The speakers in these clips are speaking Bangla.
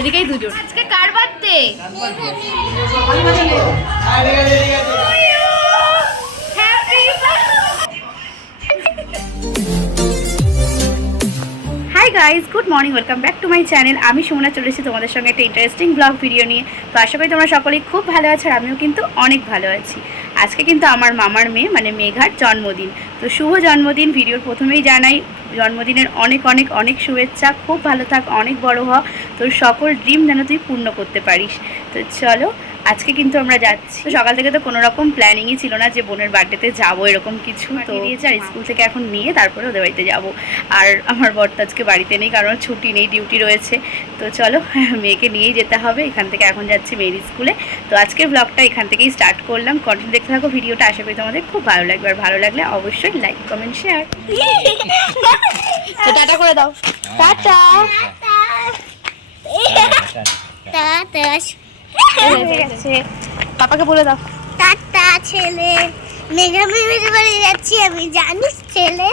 এদিকেই দুজন। আজকে কার birthday hi guys good morning welcome back to my channel আমি সুমনা চলে এসেছি তোমাদের সঙ্গে একটা ইন্টারেস্টিং ব্লগ ভিডিও নিয়ে। তো আশা করি তোমরা সকলেই খুব ভালো আছো আর আমিও কিন্তু অনেক ভালো আছি। আজকে কিন্তু আমার মামার মেয়ে মানে মেঘার জন্মদিন। তো শুভ জন্মদিন, ভিডিওর প্রথমেই জানাই, জন্মদিনের অনেক অনেক অনেক শুভেচ্ছা, খুব ভালো থাক, অনেক বড় হ। তোর সকল ড্রিম যেন তুই পূর্ণ করতে পারিস। তো চলো আজকে কিন্তু আমরা যাচ্ছি। সকাল থেকে তো কোনো রকম প্ল্যানিংই ছিল না যে বোনের বার্থডেতে যাব এরকম কিছু। তো দিয়েছে আর স্কুল থেকে এখন নিয়ে তারপরে ওদের বাড়িতে যাব। আর আমার বর তো আজকে বাড়িতে নেই কারণ ছুটি নেই ডিউটি রয়েছে। তো চলো মেয়েকে নিয়েই যেতে হবে। এখান থেকে এখন যাচ্ছি মেয়ের স্কুলে তো আজকের ব্লগটা এখান থেকেই স্টার্ট করলাম। কন্টেন্ট দেখতে থাকো ভিডিওটা আশা করি তোমাদের খুব ভালো লাগবে। আর ভালো লাগলে অবশ্যই লাইক কমেন্ট শেয়ার টাটা করে দাও। টাটা। হয়ে গেছে। পাপাকে বলে দাও। টাটা ছেলে। মেঘা মেঘের বাড়ি যাচ্ছি আমি জানিস ছেলে।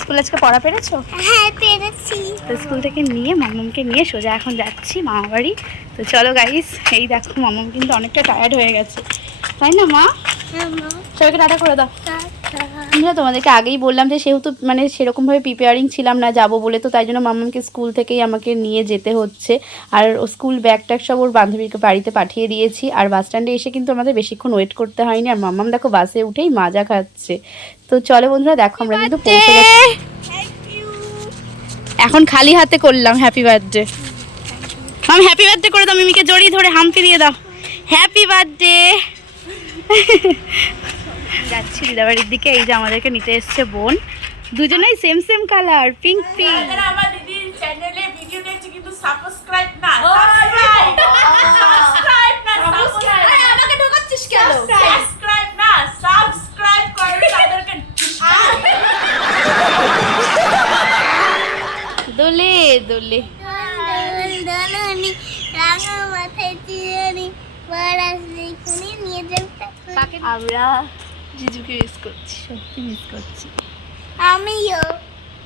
স্কুল আজকে পড়া পেরেছ? হ্যাঁ পেরেছি। স্কুল থেকে নিয়ে মামামকে নিয়ে সোজা এখন যাচ্ছি মামা বাড়ি। তো চলো গাইস এই দেখো মামাম কিন্তু অনেকটা টায়ার্ড হয়ে গেছে। তাই না মা? সবাইকে টাটা করে দাও। আমি না তোমাদেরকে আগেই বললাম যে সেহেতু মানে সেরকমভাবে প্রিপেয়ারিং ছিলাম না যাব বলে তো তাই জন্য মামামকে স্কুল থেকেই আমাকে নিয়ে যেতে হচ্ছে। আর স্কুল ব্যাগ ট্যাগ সব ওর বান্ধবীকে বাড়িতে পাঠিয়ে দিয়েছি। আর বাস স্ট্যান্ডে এসে কিন্তু আমাদের বেশিক্ষণ ওয়েট করতে হয়নি। আর মামাম দেখো বাসে উঠেই মাজা খাচ্ছে। তো চলো বন্ধুরা দেখো আমরা কিন্তু পৌঁছে গেছি। এখন খালি হাতে করলাম happy birthday mom happy birthday করে দাও মিমিকে জড়িয়ে ধরে হাম্পি দিয়ে দাও। হ্যাপি বার্থডে যাচ্ছি দিদাবাড়ির দিকে। এই যে আমাদেরকে নিতে এসছে বোন। দুজনেই same same colour pink pink যারা আমার দিদির চ্যানেলে ভিডিও দেখছে কিন্তু সাবস্ক্রাইব না। সাবস্ক্রাইব সাবস্ক্রাইব না সাবস্ক্রাইব আমাকে ঢোকাচ্ছিস কেন? সাবস্ক্রাইব না সাবস্ক্রাইব করে তাদেরকে দোলে দোলে। দলনি রাঙা মাথায় চিরনি পড়াশ লিখুনি নিয়ে যাবে আমরা জিজুকে মিস করছি সত্যি মিস করছি। আমিও।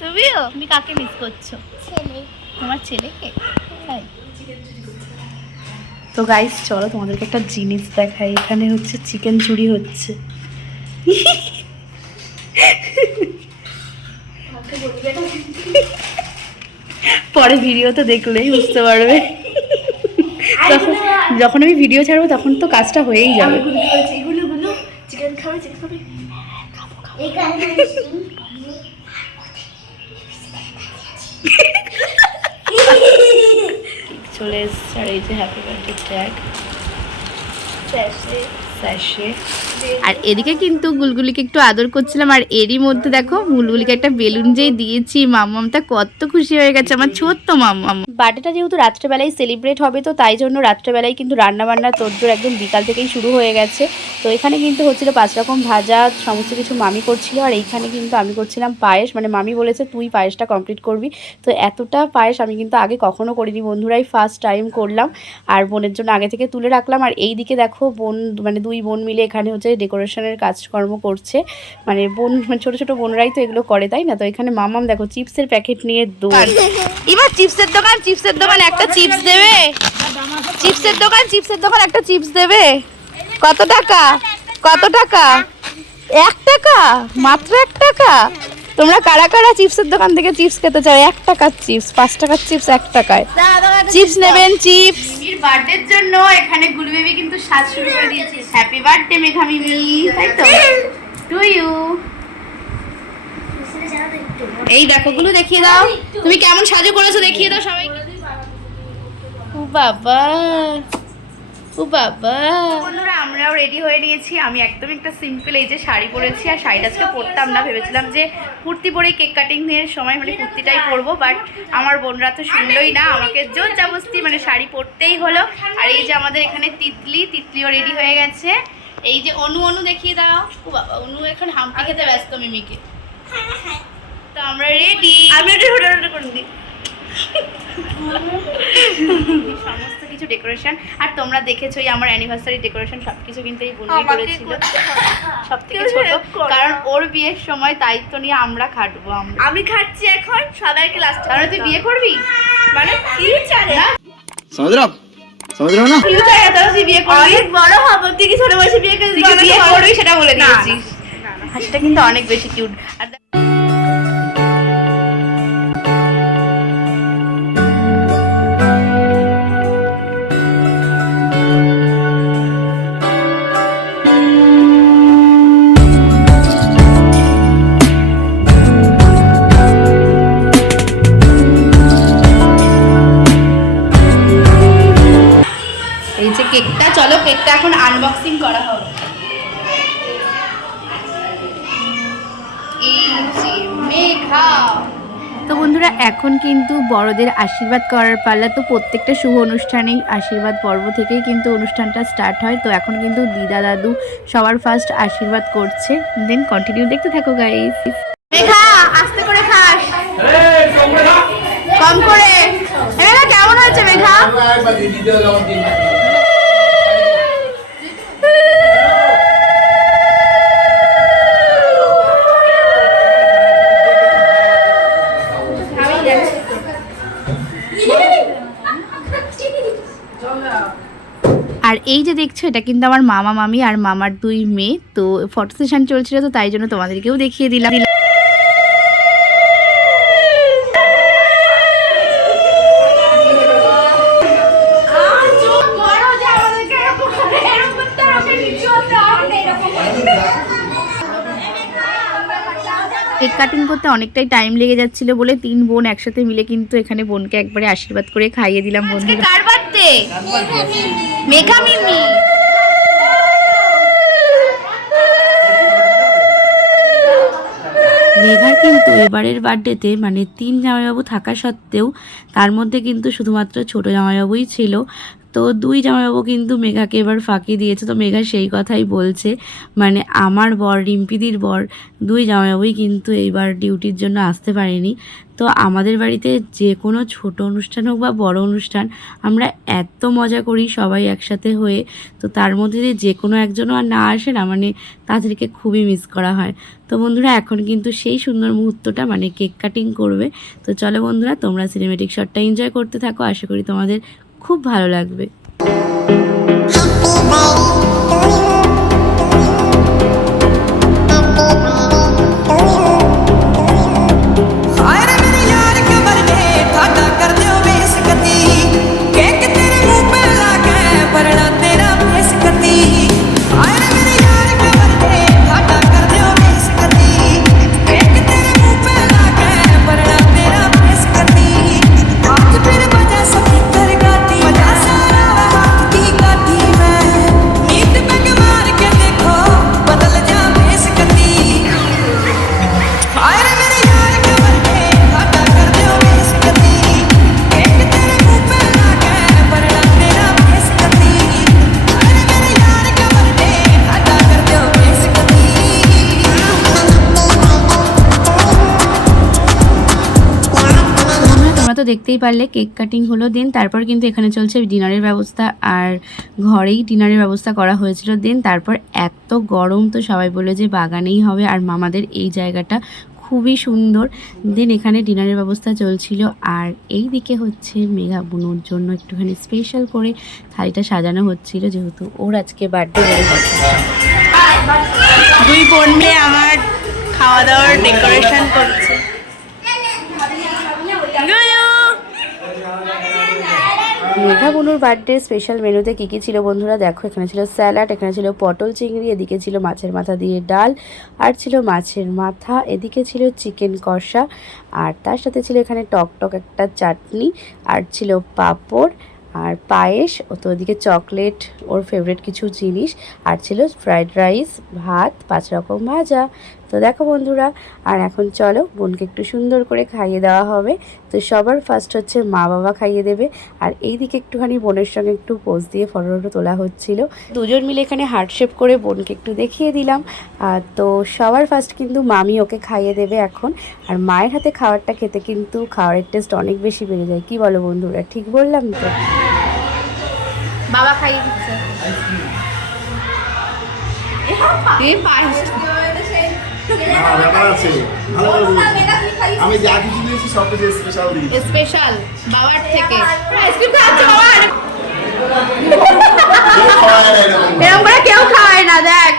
তুমিও? তুমি কাকে মিস করছ? ছেলে। তোমার ছেলেকে? তাই? তো গাইস চলো তোমাদেরকে একটা জিনিস দেখাই। এখানে হচ্ছে চিকেন চুরি হচ্ছে। পরে ভিডিও তো দেখলেই বুঝতে পারবে। যখন যখন আমি ভিডিও ছাড়বো তখন তো কাজটা হয়েই যাবে। এখানে চলে এসছে আর এই যে হ্যাপি বার্থডে ট্যাগ স্যাশে আর এদিকে কিন্তু গুলগুলিকে একটু আদর করছিলাম, আর এরই মধ্যে দেখো গুলগুলিকে একটা বেলুন যেই দিয়েছি মামামটা কত খুশি হয়ে গেছে, আমার ছোট্ট মামাম বার্থডেটা যেহেতু রাত্রেবেলায় সেলিব্রেট হবে, তো তাই জন্য রাত্রেবেলায় কিন্তু রান্না বান্না তোরজোর একদম বিকাল থেকেই শুরু হয়ে গেছে। তো এখানে কিন্তু হচ্ছিল পাঁচ রকম ভাজা, সমস্ত কিছু মামি করছিল, আর এইখানে কিন্তু আমি করছিলাম পায়েস মানে মামি বলেছে তুই পায়েসটা কমপ্লিট করবি। তো এতটা পায়েস আমি কিন্তু আগে কখনো করিনি বন্ধুরাই ফার্স্ট টাইম করলাম, আর বোনের জন্য আগে থেকে তুলে রাখলাম। আর এই দিকে দেখো বোন মানে দুই বোন মিলে এখানে হচ্ছে ডেকোরেশনের কাজকর্ম করছে। মানে বোন মানে ছোট ছোটো বোনরাই তো এগুলো করে, তাই না? তো এখানে মামাম দেখো চিপসের প্যাকেট নিয়ে দোকান এবার চিপসের দোকান চিপসের দোকান একটা চিপস দেবে। চিপসের দোকান চিপসের দোকান একটা চিপস দেবে। কত টাকা? কত টাকা? এক টাকা? মাত্র এক টাকা? তোমরা কারা কারা চিপসের দোকান থেকে চিপস খেতে চাও? এক টাকার চিপস পাঁচ টাকার চিপস এক টাকায়। চিপস নেবেন চিপস। মিমির বার্থডের জন্য এখানে গুলু বেবি কিন্তু সাজ শুরু করে দিয়েছি। Happy birthday Megha Mimi. তাই তো? টু ইউ এই দেখো গুলো দেখিয়ে দাও। তুমি কেমন সাজু করেছ দেখিয়ে দাও সবাইকে। ও বাবা। ও বাবা। বন্ধুরা আমরাও রেডি হয়ে নিয়েছি। আমি একদম একটা সিম্পল এই যে শাড়ি পরেছি আর শাড়িটা আজকে পরতাম না। ভেবেছিলাম যে কুর্তি পরে কেক কাটিং এর সময় মানে কুর্তিটাই পরবো বাট আমার বোনরা তো শুনলোই না। আমাকে জোর জাবস্তি মানে শাড়ি পরতেই হলো। আর এই যে আমাদের এখানে তিতলি তিতলিও রেডি হয়ে গেছে। এই যে অনু অনু দেখিয়ে দাও। ও বাবা অনু এখন হাম্পি খেতে ব্যস্ত মিমিকে। তো আমরা রেডি আমি হোটেল করে দিই সমস্ত কিছু ডেকোরেশন আর তোমরা দেখেছোই আমার অ্যানিভার্সারি ডেকোরেশন সব কিছু কিন্তু এই বুনবি করেছিল। সব থেকে ছোট। কারণ ওর বিয়ের সময় দায়িত্ব নিয়ে আমরা খাটবো আমরা। আমি খাটছি এখন সবাইকে লাস্ট কারণ তুই বিয়ে করবি? মানে ফিউচারে সমুদ্র সমুদ্র সেটা বলে দিয়েছিস? হাসিটা কিন্তু অনেক বেশি কিউট আর কেকটা চলো কেকটা এখন আনবক্সিং করা হবে তো বন্ধুরা এখন কিন্তু বড়দের আশীর্বাদ করার পাল্লা তো প্রত্যেকটা শুভ অনুষ্ঠানেই আশীর্বাদ পর্ব থেকেই কিন্তু অনুষ্ঠানটা স্টার্ট হয়। তো এখন কিন্তু দিদা দাদু সবার ফার্স্ট আশীর্বাদ করছে। দেন কন্টিনিউ দেখতে থাকো গাইস মেঘা আস্তে করে খাস। কম করে। মেঘা কেমন হয়েছে মেঘা? আর এই যে দেখছ, এটা কিন্তু আমার মামা মামি আর মামার দুই মেয়ে। তো ফটো সেশন চলছিল তো তাই জন্য তোমাদেরকেও দেখিয়ে দিলাম। কাটিং করতে অনেকটাই টাইম লেগে যাচ্ছিল বলে তিন বোন একসাথে মিলে কিন্তু এখানে বোনকে একবারে আশীর্বাদ করে খাইয়ে দিলাম বন্ধু কার বার্থডে মেঘা মিমি। মেঘার কিন্তু এবারের বার্থডেতে মানে তিন জামাইবাবু থাকা সত্ত্বেও তার মধ্যে কিন্তু শুধুমাত্র ছোট জামাইবাবুই ছিল। তো দুই জামাইবাবু কিন্তু মেঘাকে এবার ফাঁকি দিয়েছে। তো মেঘা সেই কথাই বলছে মানে আমার বর, রিম্পিদির বর, দুই জামাইবাবুই কিন্তু এইবার ডিউটির জন্য আসতে পারেনি। তো আমাদের বাড়িতে যে কোনো ছোট অনুষ্ঠান হোক বা বড় অনুষ্ঠান, আমরা এত মজা করি সবাই একসাথে হয়ে। তো তার মধ্যে যে কোনো একজনও আর না আসে না মানে তাদেরকে খুবই মিস করা হয়। তো বন্ধুরা, এখন কিন্তু সেই সুন্দর মুহূর্তটা মানে কেক কাটিং করবে। তো চলো বন্ধুরা, তোমরা সিনেমেটিক শটটা এনজয় করতে থাকো। আশা করি তোমাদের খুব ভালো লাগবে। তো দেখতেই পারলে কেক কাটিং হলো দেন, তারপর কিন্তু এখানে চলছে ডিনারের ব্যবস্থা আর ঘরেই ডিনারের ব্যবস্থা করা হয়েছিল দেন। তারপর এত গরম তো সবাই বলে যে বাগানেই হবে আর মামাদের এই জায়গাটা খুবই সুন্দর। দেন এখানে ডিনারের ব্যবস্থা চলছিল আর এই দিকে হচ্ছে মেঘা বুনুর জন্য একটুখানি স্পেশাল করে থালিটা সাজানো হচ্ছিল, যেহেতু ওর আজকে বার্থডে দুই বোন আমার খাওয়া দাওয়ার ডেকোরেশন করছে। মেঘা বনুর বার্থডে স্পেশাল মেনুতে কী কী ছিল বন্ধুরা? দেখো, এখানে ছিল স্যালাড এখানে ছিল পটল চিংড়ি, এদিকে ছিল মাছের মাথা দিয়ে ডাল, আর ছিল মাছের মাথা, এদিকে ছিল চিকেন কষা, আর তার সাথে ছিল এখানে টক টক একটা চাটনি, আর ছিল পাঁপড়, আর পায়েস, ও তো ওদিকে চকলেট ওর ফেভারিট কিছু জিনিস, আর ছিল ফ্রাইড রাইস ভাত, পাঁচ রকম ভাজা তো দেখো বন্ধুরা আর এখন চলো বোনকে একটু সুন্দর করে খাইয়ে দেওয়া হবে। তো সবার ফার্স্ট হচ্ছে মা বাবা খাইয়ে দেবে আর এই দিকে একটুখানি বোনের সঙ্গে একটু পোজ দিয়ে ফটো ফটো তোলা হচ্ছিল। দুজন মিলে এখানে হার্ট শেপ করে বোনকে একটু দেখিয়ে দিলাম। আর তো সবার ফার্স্ট কিন্তু মামি ওকে খাইয়ে দেবে এখন। আর মায়ের হাতে খাবারটা খেতে কিন্তু খাবারের টেস্ট অনেক বেশি বেড়ে যায়। কি বলো বন্ধুরা ঠিক বললাম তো? বাবা খাইয়ে দিচ্ছে। হ্যাঁ, আমি যা কিছু দিয়েছি সব কিছু স্পেশাল দিয়েছি। স্পেশাল বাবার থেকে। আইসক্রিম বাবার কেউ না দেখ।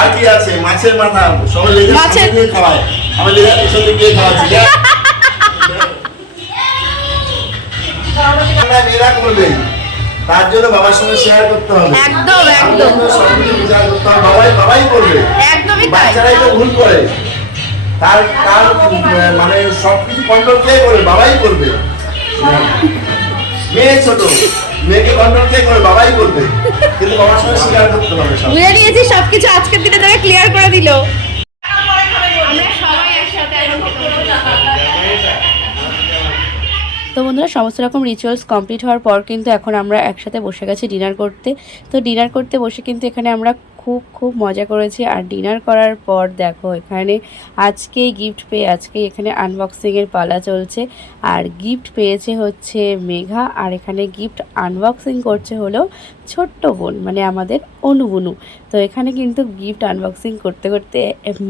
আর কি আছে? মাছের মাথা সবাই খাওয়ায়। আমি লেগে সঙ্গে খাওয়াচ্ছি মেয়েরা তার জন্য বাবার সঙ্গে শেয়ার করতে হবে। একদম, একদম। সবকিছু বিচার করতে হবে। বাবাই বাবাই করবে। একদমই তাই। বাচ্চারাই তো ভুল করে। তার তার মানে সবকিছু কন্ট্রোল কে করবে বাবাই করবে। মেয়ে ছোট। মেয়েকে কন্ট্রোল কে করবে বাবাই করবে। কিন্তু বাবার সঙ্গে স্বীকার করতে হবে সব বুঝে নিয়েছি সবকিছু আজকের দিনে তারা ক্লিয়ার করে দিল। বন্ধুরা, সমস্ত রকম রিচুয়ালস কমপ্লিট হওয়ার পর কিন্তু এখন আমরা একসাথে বসে গেছি ডিনার করতে। তো ডিনার করতে বসে কিন্তু এখানে আমরা খুব খুব মজা করেছি। আর ডিনার করার পর দেখো, এখানে আজকেই গিফট পেয়ে আজকে এখানে আনবক্সিংয়ের পালা চলছে। আর গিফট পেয়েছে হচ্ছে মেঘা, আর এখানে গিফট আনবক্সিং করছে হলো ছোট্ট বোন মানে আমাদের অনুবনু। তো এখানে কিন্তু গিফট আনবক্সিং করতে করতে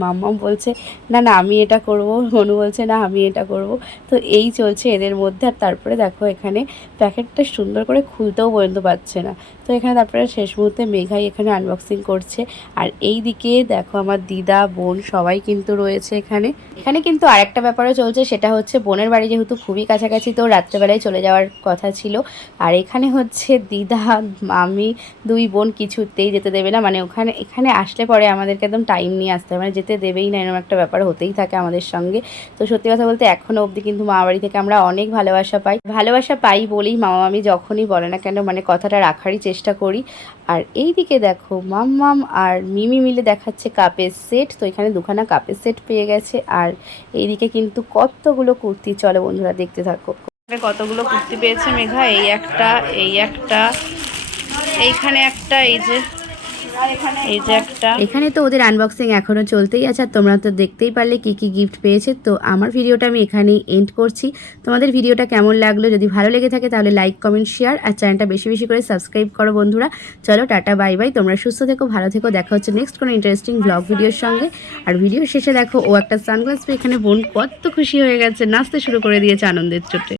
মাম্মাম বলছে, না না, আমি এটা করব। অনু বলছে, না, আমি এটা করব। তো এই চলছে এদের মধ্যে। আর তারপরে দেখো এখানে প্যাকেটটা সুন্দর করে খুলতেও পর্যন্ত পাচ্ছে না। তো এখানে তারপরে শেষ মুহূর্তে মেঘাই এখানে আনবক্সিং করছে। আর এই দিকে দেখো আমার দিদা, বোন সবাই কিন্তু রয়েছে এখানে। এখানে কিন্তু আরেকটা ব্যাপারও চলছে, সেটা হচ্ছে বোনের বাড়ি যেহেতু খুবই কাছাকাছি, তো রাত্রেবেলায় চলে যাওয়ার কথা ছিল। আর এখানে হচ্ছে দিদা আমি দুই বোন কিছুতেই যেতে দেবে না। মানে ওখানে, এখানে আসলে পরে আমাদেরকে একদম টাইম নিয়ে আসতে হবে। মানে যেতে দেবেই না, এরকম একটা ব্যাপার হতেই থাকে আমাদের সঙ্গে। তো সত্যি কথা বলতে এখনও অবধি কিন্তু মা বাড়ি থেকে আমরা অনেক ভালোবাসা পাই। ভালোবাসা পাই বলেই মামা মামি যখনই বলে না কেন মানে কথাটা রাখারই চেষ্টা করি। আর এই দিকে দেখো মাম্মাম আর মিমি মিলে দেখাচ্ছে কাপের সেট, তো এখানে দুখানা কাপের সেট পেয়ে গেছে। আর এইদিকে কিন্তু কতগুলো কুর্তি, চলো বন্ধুরা দেখতে থাকো। কতগুলো কুর্তি পেয়েছে মেঘা, এই একটা এই একটা, এইখানে একটা, এই যে এখানে তো ওদের আনবক্সিং এখনও চলতেই আছে আর তোমরা তো দেখতেই পারলে কি কি গিফট পেয়েছে। তো আমার ভিডিওটা আমি এখানেই এন্ড করছি। তোমাদের ভিডিওটা কেমন লাগল যদি ভালো লেগে থাকে তাহলে লাইক কমেন্ট শেয়ার আর চ্যানেলটা বেশি বেশি করে সাবস্ক্রাইব করো বন্ধুরা। চলো টাটা বাই বাই তোমরা সুস্থ থেকো ভালো থেকো। দেখা হচ্ছে নেক্সট কোনো ইন্টারেস্টিং ব্লগ ভিডিওর সঙ্গে। আর ভিডিও শেষে দেখো ও একটা সানগ্লাস পেয়ে এখানে বোন কত খুশি হয়ে গেছে। নাচতে শুরু করে দিয়েছে আনন্দের চোটে।